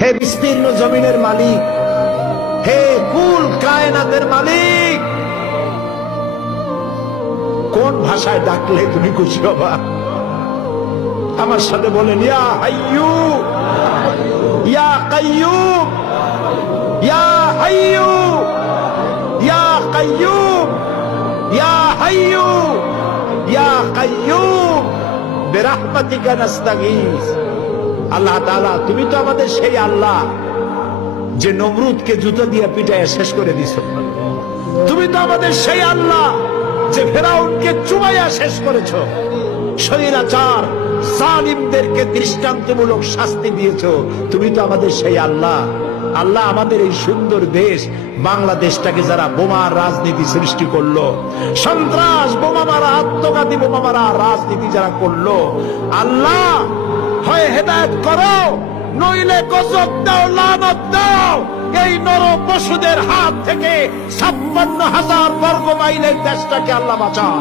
হে বিস্তীর্ণ জমিনের মালিক, হে কুল কায়নাতের মালিক, কোন ভাষায় ডাকলে তুমি খুশি হবা? আমার সাথে বলেন, ইয়া হাইয়ু ইয়া কাইয়ুম, ইয়া হাইয়ু ইয়া কাইয়ুম, ইয়া হাইয়ু ইয়া কাইয়ুম বিরহমাতিকা নাস্তাগীস। আল্লাহ তাআলা, তুমি তো আমাদের সেই আল্লাহ যে নমরুদকে জুতো দিয়ে পিটায় শেষ করে দিছো। তুমি তো আমাদের সেই আল্লাহ যে ফেরাউনকে চুবাইয়া শেষ করেছো। স্বৈরাচার জালিমদেরকে দৃষ্টান্তমূলক শাস্তি দিয়েছো। তুমি তো আমাদের সেই আল্লাহ। আল্লাহ, আমাদের এই সুন্দর দেশ বাংলাদেশটাকে যারা বোমার রাজনীতি সৃষ্টি করলো, সন্ত্রাস, বোমা মারা, আত্মঘাতী বোমা মারা রাজনীতি যারা করলো, আল্লাহ হয় হেদায়েত করো, নইলে গজব দাও, লানত দাও। এই নর পশুদের হাত থেকে 56,000 বর্গ মাইলের দেশটাকে আল্লাহ বাঁচাও।